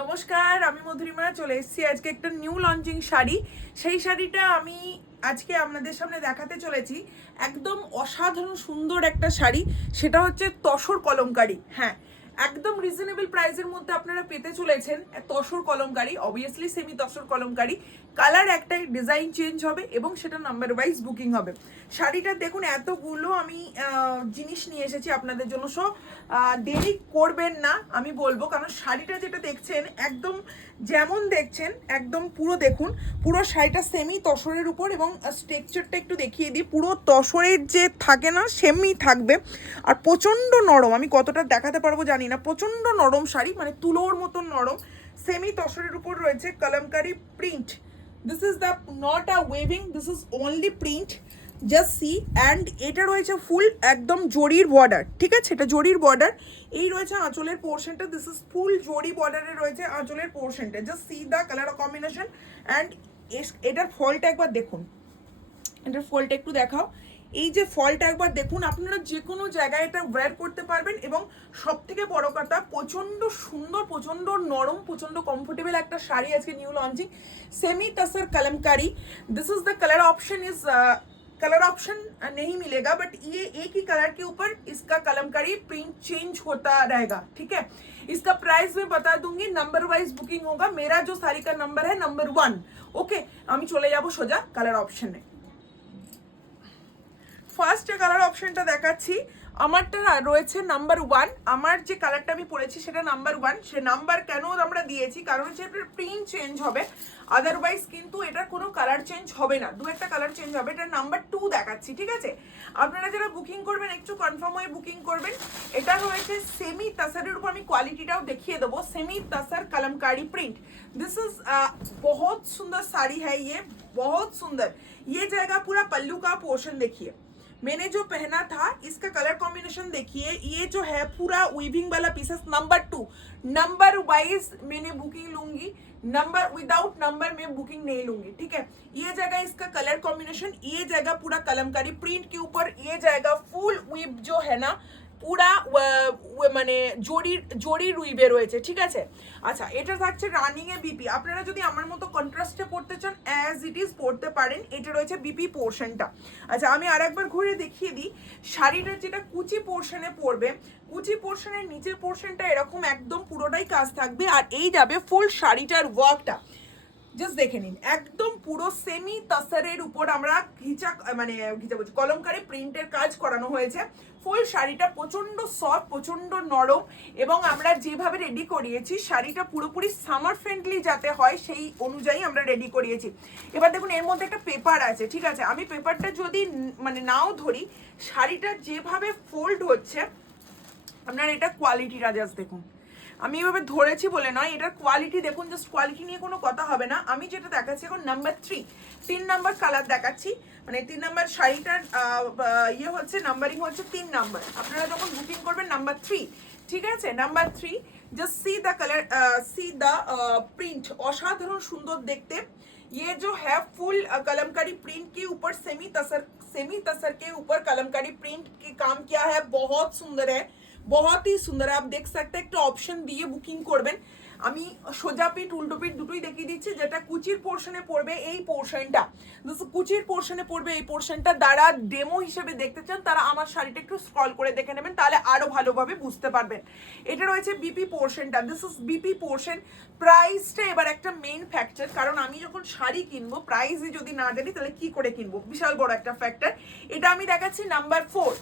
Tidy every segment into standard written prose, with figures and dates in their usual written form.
নমস্কার, আমি মধুরিমা চলে এসেছি আজকে একটা নিউ লঞ্চিং শাড়ি। সেই শাড়িটা আমি আজকে আপনাদের সামনে দেখাতে চলেছি। একদম অসাধারণ সুন্দর একটা শাড়ি, সেটা হচ্ছে তসর কলমকারি। হ্যাঁ, একদম রিজনেবল প্রাইসের মধ্যে আপনারা পেতে চলেছেন tussar kalamkari, obviously semi tussar kalamkari. Colour একটাই, ডিজাইন চেঞ্জ হবে এবং সেটা নাম্বার ওয়াইজ বুকিং হবে। শাড়িটা দেখুন, এতগুলো আমি জিনিস নিয়ে এসেছি আপনাদের জন্য। সো দেরি করবেন না আমি বলবো, কারণ শাড়িটা যেটা দেখছেন একদম যেমন দেখছেন একদম পুরো দেখুন। পুরো শাড়িটা সেমি তসরের উপর, এবং স্ট্রাকচারটা একটু দেখিয়ে দিই। পুরো তসরের যে থাকে না সেমি থাকবে, আর প্রচণ্ড নরম। আমি কতটা দেখাতে পারবো জানি না, প্রচণ্ড নরম শাড়ি, মানে তুলোর মতন নরম। সেমি তসরের উপর রয়েছে kalamkari print. This is the not a waving, this is only print, just see. And এটা রয়েছে ফুল একদম জরির বর্ডার, ঠিক আছে? এটা জরির বর্ডার। এই রয়েছে আঁচলের পোর্শনটা, দিস ইজ ফুল জরি বর্ডারে রয়েছে আঁচলের পোর্শনটা। Just see the colour combination. And এটার ফলটা একবার দেখুন, এটার ফলটা একটু দেখাও। এই যে ফলটা একবার দেখুন, আপনারা যে কোনো জায়গায় এটা ওয়্যার করতে পারবেন। এবং সব থেকে বড় কথা, প্রচণ্ড সুন্দর, প্রচণ্ড নরম, প্রচণ্ড কমফোর্টেবল একটা শাড়ি আজকে new launching, semi tussar Kalamkari. This is the colour option is colour option नहीं मिलेगा, बट ये एक ही कलर के ऊपर इसका कलमकारी प्रिंट चेंज होता रहेगा, ठीक है? इसका प्राइस मैं बता दूंगी, नंबर वाइज बुकिंग होगा। मेरा जो साड़ी का नंबर है नंबर 1। ओके, আমি চলে যাব সোজা কালার অপশনে। ফার্স্ট যে কালার অপশনটা দেখাচ্ছি, আমারটা রয়েছে নাম্বার 1। আমার যে কালারটা আমি পরেছি সেটা নাম্বার 1। সে নাম্বার কেন আমরা দিয়েছি, কারণ হচ্ছে এটার প্রিন্ট চেঞ্জ হবে, আদারওয়াইজ কিন্তু এটার কোনো কালার চেঞ্জ হবে না। দু একটা কালার চেঞ্জ হবে। এটা নাম্বার 2 দেখাচ্ছি, ঠিক আছে? আপনারা যারা বুকিং করবেন একটু কনফার্ম হয়ে বুকিং করবেন। এটা রয়েছে সেমি তাসারের উপর, আমি কোয়ালিটিটাও দেখিয়ে দেবো। Semi তাসার Kalamkari print, this is बहुत सुंदर साड़ी है ये, बहुत सुंदर। ये जाएगा पूरा पल्लू का पोर्शन। देखिए मैंने जो पहना था इसका कलर कॉम्बिनेशन देखिए। ये जो है पूरा वीविंग वाला पीसेस। नंबर 2, नंबर वाइज मैंने बुकिंग लूंगी, नंबर विदाउट नंबर मैं बुकिंग नहीं लूंगी, ठीक है? ये जाएगा इसका कलर कॉम्बिनेशन, ये जाएगा पूरा कलमकारी प्रिंट के ऊपर, ये जाएगा फुल वीव जो है ना পুরা মানে জরির উইভে রয়েছে, ঠিক আছে? আচ্ছা, এটা থাকছে রানিং এ বিপি। আপনারা যদি আমার মতো কন্ট্রাস্টে পড়তে চান অ্যাজ ইট ইজ পড়তে পারেন। এটা রয়েছে বিপি পোর্শনটা। আচ্ছা, আমি আরেকবার ঘুরে দেখিয়ে দিই। শাড়িটার যেটা কুচি পোর্শনে পড়বে, কুচি পোর্শনের নিচের পোর্শনটা এরকম একদম পুরোটাই কাজ থাকবে, আর এই যাবে ফুল শাড়িটার ওয়ার্কটা। জাস্ট দেখে নিন, একদম পুরো সেমি তাসারের উপর আমরা ঘিচা বলছি কলমকারি প্রিন্টের কাজ করানো হয়েছে। ফুল শাড়িটা প্রচণ্ড সফট, প্রচণ্ড নরম, এবং আমরা যেভাবে রেডি করিয়েছি শাড়িটা পুরোপুরি সামার ফ্রেন্ডলি যাতে হয় সেই অনুযায়ী আমরা রেডি করিয়েছি। এবার দেখুন, এর মধ্যে একটা পেপার আছে, ঠিক আছে? আমি পেপারটা যদি নাও ধরি, শাড়িটা যেভাবে ফোল্ড হচ্ছে, আপনার এটা কোয়ালিটিটা জাস্ট দেখুন। আমি এভাবে ধরেছি বলে নয়, এটার কোয়ালিটি দেখুন, জাস্ট কোয়ালিটি নিয়ে কোনো কথা হবে না। আমি যেটা দেখাচ্ছি এখন নাম্বার 3, 3 নাম্বার কালার দেখাচ্ছি। মানে 3 নাম্বার শাড়িটার ইয়ে হচ্ছে, নাম্বারিং হচ্ছে 3 নাম্বার। আপনারা যখন বুকিং করবেন নাম্বার 3, ঠিক আছে? Number 3, just see the colour, C the print, অসাধারণ সুন্দর দেখতে। ये जो है फुल कलमकारी प्रिंट के ऊपर सेमी तसर के ऊपर कलमकारी प्रिंट के काम किया है, बहुत सुंदर है, बहुत ही सुंदर। आप देख सकते हैं, একটা অপশন দিয়ে বুকিং করবেন। আমি সোজা পিঠ উল্টো পিঠ দুটোই দেখিয়ে দিচ্ছি। যেটা কুচির পোর্শনে পড়বে এই পোর্শনটা, কুচির পোর্শনে পড়বে এই পোর্শনটা, দ্বারা ডেমো হিসেবে দেখতে চান তারা আমার শাড়িটা একটু স্ক্রল করে দেখে নেবেন, তাহলে আরো ভালোভাবে বুঝতে পারবেন। এটা রয়েছে বিপি পোর্শনটা, দিস ইজ বিপি পোর্শন। প্রাইসটা এবার একটা মেইন ফ্যাক্টর, কারণ আমি যখন শাড়ি কিনবো প্রাইসই যদি না জানি তাহলে কি করে কিনবো, বিশাল বড় একটা ফ্যাক্টর। এটা আমি দেখাচ্ছি নাম্বার 4,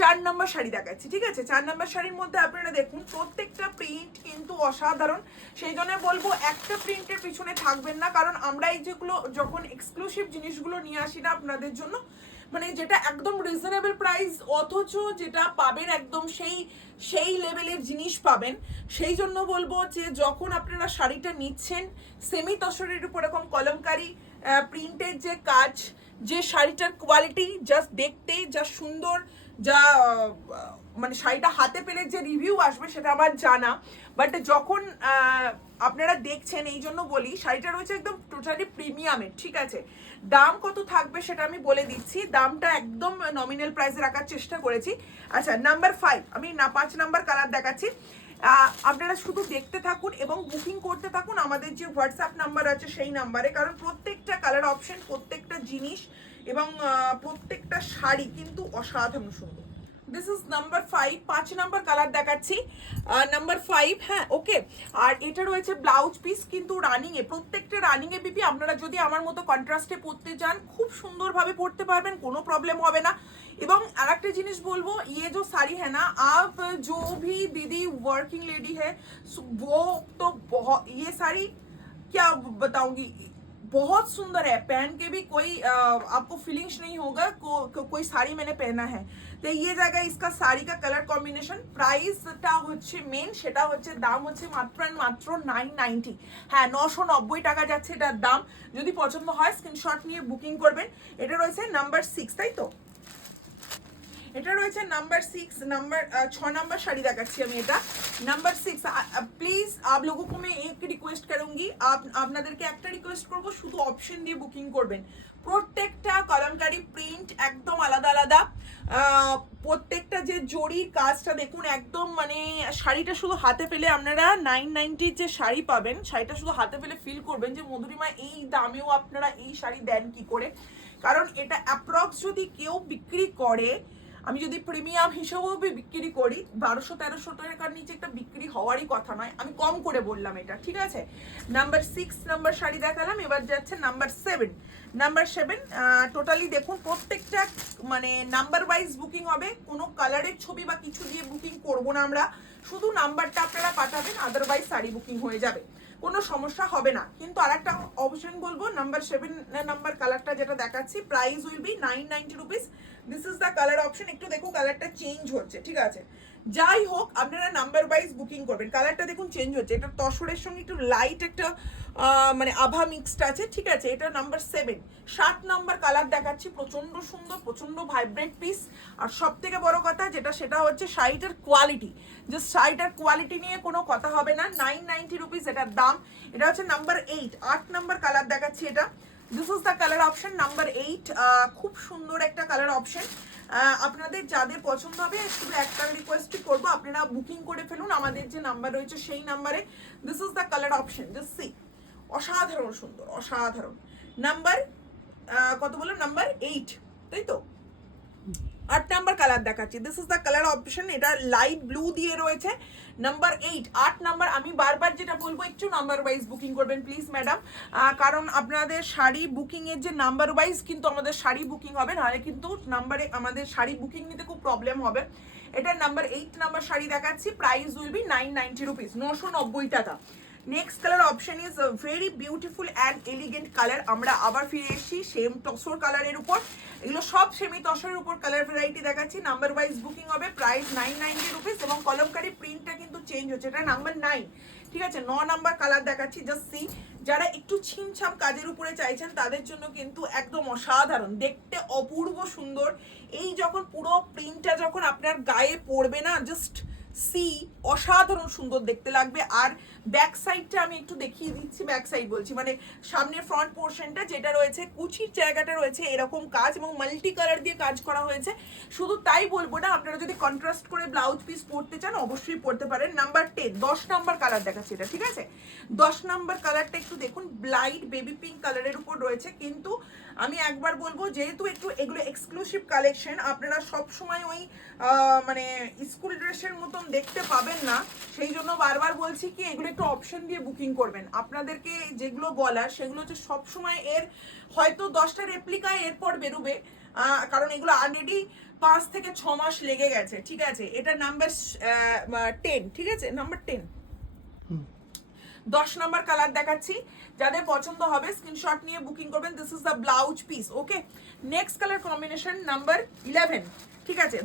4 নাম্বার শাড়ি দেখাচ্ছি, ঠিক আছে? 4 নাম্বার শাড়ির মধ্যে আপনারা দেখুন প্রত্যেকটা প্রিন্ট কিন্তু অসাধারণ। সেই জন্য বলবো একটা প্রিন্টের পিছনে থাকবেন না, কারণ আমরা এই যেগুলো যখন এক্সক্লুসিভ জিনিসগুলো নিয়ে আসি না আপনাদের জন্য, মানে যেটা একদম রিজনেবল প্রাইস, অথচ যেটা পাবেন একদম সেই লেভেলের জিনিস পাবেন। সেই জন্য বলবো যে যখন আপনারা শাড়িটা নিচ্ছেন, সেমি তসরের উপর এরকম কলমকারি প্রিন্টের যে কাজ, যে শাড়িটার কোয়ালিটি জাস্ট দেখতে যা সুন্দর, যা মানে শাড়িটা হাতে পেলে যে রিভিউ আসবে সেটা আমার জানা, বাট যখন আপনারা দেখছেন, এই জন্য বলি শাড়িটা রয়েছে একদম টোটালি প্রিমিয়ামের, ঠিক আছে? দাম কত থাকবে সেটা আমি বলে দিচ্ছি, দামটা একদম নমিনাল প্রাইসে রাখার চেষ্টা করেছি। আচ্ছা, নাম্বার 5, আমি 5 নাম্বার কালার দেখাচ্ছি। আপনারা শুধু দেখতে থাকুন এবং বুকিং করতে থাকুন আমাদের যে হোয়াটসঅ্যাপ নাম্বার আছে সেই নাম্বারে, কারণ প্রত্যেকটা কালার অপশন, প্রত্যেকটা জিনিস এবং প্রত্যেকটা শাড়ি কিন্তু অসাধারণ সুন্দর। This is number 5, 5 number colour দেখাচ্ছি, নাম্বার 5। হ্যাঁ, ওকে। আর এটা রয়েছে ব্লাউজ পিস, কিন্তু রানিং এ, প্রত্যেকটা রানিং এ বিপি। আপনারা যদি আমার মতো কন্ট্রাস্টে পরতে চান খুব সুন্দরভাবে পরতে পারবেন, কোনো প্রবলেম হবে না। এবং আরেকটা জিনিস বলবো, ये जो साड़ी है ना, आप जो भी दीदी वर्किंग लेडी है वो तो बहुत, ये साड़ी क्या बताऊंगी, बहुत सुंदर है। पहन के भी कोई आपको फीलिंग्स नहीं होगा कोई साड़ी मैंने पहना है। तो ये জায়গা इसका শাড়ি का কালার কম্বিনেশন, প্রাইসটা হচ্ছে মেন, সেটা হচ্ছে দাম হচ্ছে মাত্র 990। হ্যাঁ, 990 টাকা যাচ্ছে এটার দাম। যদি পছন্দ হয় স্ক্রিনশট নিয়ে বুকিং করবেন। এটা রয়েছে নাম্বার 6, তাই তো? এটা রয়েছে নাম্বার 6, नंबर 6 नंबर শাড়ি দেখাচ্ছি আমি। এটা নাম্বার 6। প্লিজ आप लोगों को मैं एक रिक्वेस्ट करूंगी, আপনাদেরকে একটা রিকোয়েস্ট করব, শুধু অপশন দিয়ে বুকিং করবেন। প্রত্যেকটা কলমকারী প্রিন্ট একদম আলাদা আলাদা, প্রত্যেকটা যে জরির কাজটা দেখুন একদম, মানে শাড়িটা শুধু হাতে পেলে আপনারা 990 যে শাড়ি পাবেন, শাড়িটা শুধু হাতে পেলে ফিল করবেন যে মধুরিমা এই দামেও আপনারা এই শাড়ি দেন কি করে। কারণ এটা অ্যাপ্রক্স যদি কেউ বিক্রি করে, আমি যদি প্রিমিয়াম হিসেবেও বিক্রি করি, 1200-1300 টাকার নিচে একটা বিক্রি হওয়ারই কথা নয়। আমি কম করে বললাম এটা, ঠিক আছে? নাম্বার 6 নাম্বার শাড়ি দেখালাম, এবার যাচ্ছে নাম্বার 7। নাম্বার 7 টোটালি দেখুন প্রত্যেকটা মানে নাম্বার ওয়াইজ বুকিং হবে, কোনো কালারের ছবি বা কিছু দিয়ে বুকিং করব না আমরা, শুধু নাম্বারটা আপনারা পাঠাবেন, আদারওয়াইজ শাড়ি বুকিং হয়ে যাবে, কোনো সমস্যা হবে না। কিন্তু আরেকটা অপশন বলবো, নাম্বার 7 নাম্বার কালারটা যেটা দেখাচ্ছি, price will be 990 rupees. This is the colour option. একটু দেখো কালারটা চেঞ্জ হচ্ছে, ঠিক আছে? যাই হোক, আপনারা নাম্বার ওয়াইজ বুকিং করবেন। কালারটা দেখুন চেঞ্জ হচ্ছে, এটা তসরের সঙ্গে একটু লাইট একটা মানে আভা মিক্সড আছে, ঠিক আছে? এটা নাম্বার 7। 7 নাম্বার কালার দেখাচ্ছি, প্রচন্ড সুন্দর, প্রচন্ড ভাইব্রেন্ট পিস। আর সব থেকে বড় কথা যেটা, সেটা হচ্ছে শাড়িটার কোয়ালিটি। জাস্ট শাড়িটার কোয়ালিটি নিয়ে কোনো কথা হবে না। 990 রুপিস এটার দাম। এটা হচ্ছে নাম্বার 8, 8 নাম্বার কালার দেখাচ্ছি এটা। This is the colour option number 8। খুব সুন্দর একটা কালার অপশন। আপনাদের যাদের পছন্দ হবে শুধু একটা রিকোয়েস্টই করবো, আপনারা বুকিং করে ফেলুন আমাদের যে নাম্বার রয়েছে সেই নাম্বারে। This is the colour option, just see, অসাধারণ সুন্দর, অসাধারণ। নাম্বার কত বললাম? নাম্বার 8, তাই তো? 8 নাম্বার কালার দেখাচ্ছি। This is the colour option, এটা লাইট ব্লু দিয়ে রয়েছে। Number 8, 8 number. আমি বারবার যেটা বলবো, একটু নাম্বার ওয়াইজ বুকিং করবেন প্লিজ ম্যাডাম, কারণ আপনাদের শাড়ি বুকিং এর যে নাম্বার ওয়াইজ কিন্তু আমাদের শাড়ি বুকিং হবে, নাহলে কিন্তু নাম্বারে আমাদের শাড়ি বুকিং নিতে খুব প্রবলেম হবে। এটা নাম্বার 8 নাম্বার শাড়ি দেখাচ্ছি, প্রাইস উইল বি 990 রুপিস, 990 টাকা। Next colour option is very beautiful and elegant colour. আমরা আবার ফিরে এসেছি সেম টসর কালারের উপর। এগুলো সব সেমি তসরের উপর কালার ভ্যারাইটি দেখাচ্ছি। নাম্বার ওয়াইজ বুকিং হবে, প্রাইস 990 রুপিস এবং কলমকারি প্রিন্টটা কিন্তু চেঞ্জ হচ্ছে। এটা নাম্বার 9, ঠিক আছে? 9 নাম্বার কালার দেখাচ্ছি, জাস্ট সি। যারা একটু ছিমছাম কাজের উপরে চাইছেন তাদের জন্য কিন্তু একদম অসাধারণ, দেখতে অপূর্ব সুন্দর। এই যখন পুরো প্রিন্টটা যখন আপনার গায়ে পড়বে না, জাস্ট সি, অসাধারণ সুন্দর দেখতে লাগবে। আর ব্যাক সাইডটা আমি একটু দেখিয়ে দিচ্ছি, ব্যাক সাইড বলছি মানে সামনের ফ্রন্ট পোর্শনটা যেটা রয়েছে, কুচির জায়গাটা রয়েছে এরকম কাজ এবং মাল্টি কালার দিয়ে কাজ করা হয়েছে। শুধু তাই বলবো না, আপনারা যদি কন্ট্রাস্ট করে ব্লাউজ পিস পরতে চান অবশ্যই পরতে পারেন। নাম্বার 10, 10 নাম্বার কালার দেখাচ্ছি এটা, ঠিক আছে? 10 নাম্বার কালারটা একটু দেখুন, ব্লাইট বেবি পিঙ্ক কালারের উপর রয়েছে। কিন্তু আমি একবার বলবো, যেহেতু একটু এগুলো এক্সক্লুসিভ কালেকশন, আপনারা সব সময় ওই মানে স্কুল ড্রেসের মতন দেখতে পাবেন না, সেই জন্য বারবার বলছি কি এগুলো একটু অপশন দিয়ে বুকিং করবেন। আপনাদেরকে যেগুলো বলার সেগুলো হচ্ছে সবসময় এর হয়তো 10টা রেপ্লিকা এরপর বেরোবে, কারণ এগুলো অলরেডি 5 থেকে 6 মাস লেগে গেছে, ঠিক আছে? এটা নাম্বার 10, ঠিক আছে? নাম্বার 10। 10 নাম্বার কালার দেখাচ্ছি, যাদের পছন্দ হবে স্ক্রিনশট নিয়ে বুকিং করবেন। This is the blouse piece, okay? Next colour combination number 11, ঠিক আছে?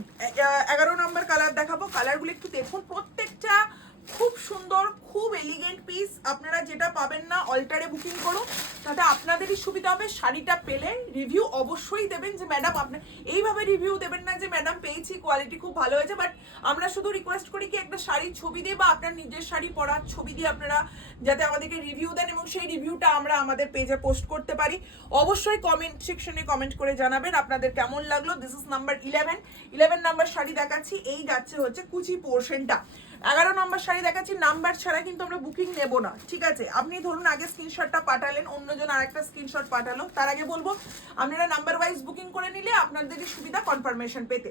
11 নাম্বার কালার দেখাবো। কালারগুলো একটু দেখুন, প্রত্যেকটা খুব সুন্দর, খুব এলিগেন্ট পিস। আপনারা যেটা পাবেন না অল্টারে বুকিং করুন, তাতে আপনাদেরই সুবিধা হবে। শাড়িটা পেলে রিভিউ অবশ্যই দেবেন যে ম্যাডাম, আপনার এইভাবে রিভিউ দেবেন না যে ম্যাডাম পেয়েছি, কোয়ালিটি খুব ভালো হয়েছে। বাট আমরা শুধু রিকোয়েস্ট করি কি একটা শাড়ির ছবি দিয়ে বা আপনার নিজের শাড়ি পরার ছবি দিয়ে আপনারা যাতে আমাদেরকে রিভিউ দেন এবং সেই রিভিউটা আমরা আমাদের পেজে পোস্ট করতে পারি। অবশ্যই কমেন্ট সেকশনে কমেন্ট করে জানাবেন আপনাদের কেমন লাগলো। This is number 11 number sari দেখাচ্ছি। এই যাচ্ছে হচ্ছে কুচি পোর্শনটা। 11 নম্বর শাড়ি দেখাচ্ছি, নাম্বার ছাড়া কিন্তু আমরা বুকিং নেব না, ঠিক আছে? আপনি ধরুন আগে স্ক্রিনশটটা পাঠালেন, অন্যজন আরেকটা স্ক্রিনশট পাঠালো, তার আগে বলবো আপনারা নাম্বার ওয়াইজ বুকিং করে নিলে আপনাদেরই সুবিধা কনফার্মেশন পেতে।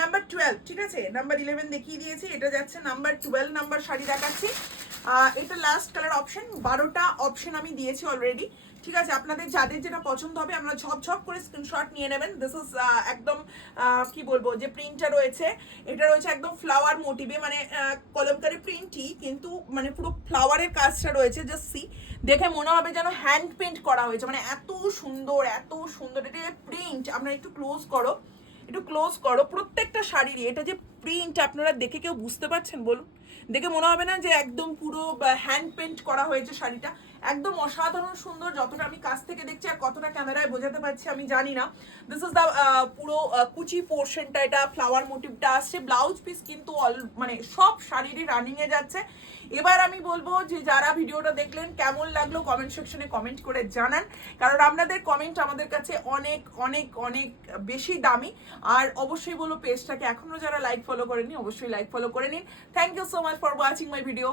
নাম্বার 12, ঠিক আছে? নাম্বার 11 দেখিয়ে দিয়েছি, এটা যাচ্ছে নাম্বার 12 নাম্বার শাড়ি দেখাচ্ছি। এটা লাস্ট কালার অপশন, 12টা অপশন আমি দিয়েছি অলরেডি, ঠিক আছে? আপনাদের যাদের যেটা পছন্দ হবে আমরা ঝপঝপ করে স্ক্রিনশট নিয়ে নেবেন। দিস ইজ একদম কি বলবো, যে প্রিন্টটা রয়েছে এটা রয়েছে একদম ফ্লাওয়ার মোটিভে, মানে কলমকারি প্রিন্টই, কিন্তু মানে পুরো ফ্লাওয়ারের কাজটা রয়েছে। জাস্ট সি, দেখে মনে হবে যেন হ্যান্ড পেন্ট করা হয়েছে, মানে এত সুন্দর এত সুন্দর। এটা প্রিন্ট আপনারা একটু ক্লোজ করো, একটু ক্লোজ করো, প্রত্যেকটা শাড়িরই এটা যে প্রিন্ট আপনারা দেখে কেউ বুঝতে পারছেন বলুন? দেখে মনে হবে না যে একদম পুরো হ্যান্ড পেন্ট করা হয়েছে শাড়িটা? একদম অসাধারণ সুন্দর, যতটা আমি কাছ থেকে দেখছি আর কতটা ক্যামেরায় বোঝাতে পারছি আমি জানি না। দিস ইজ দ্য পুরো কুচি পোর্শনটা, এটা ফ্লাওয়ার মোটিভটা আসছে। ব্লাউজ পিস কিন্তু মানে সব শাড়িরই রানিংয়ে যাচ্ছে। এবার আমি বলবো যে যারা ভিডিওটা দেখলেন কেমন লাগলো কমেন্ট সেকশনে কমেন্ট করে জানান, কারণ আপনাদের কমেন্ট আমাদের কাছে অনেক অনেক অনেক বেশি দামি। আর অবশ্যই বলবো পেজটাকে এখনো যারা লাইক ফলো করেনি অবশ্যই লাইক ফলো করে নিন। Thank you so much for watching my video.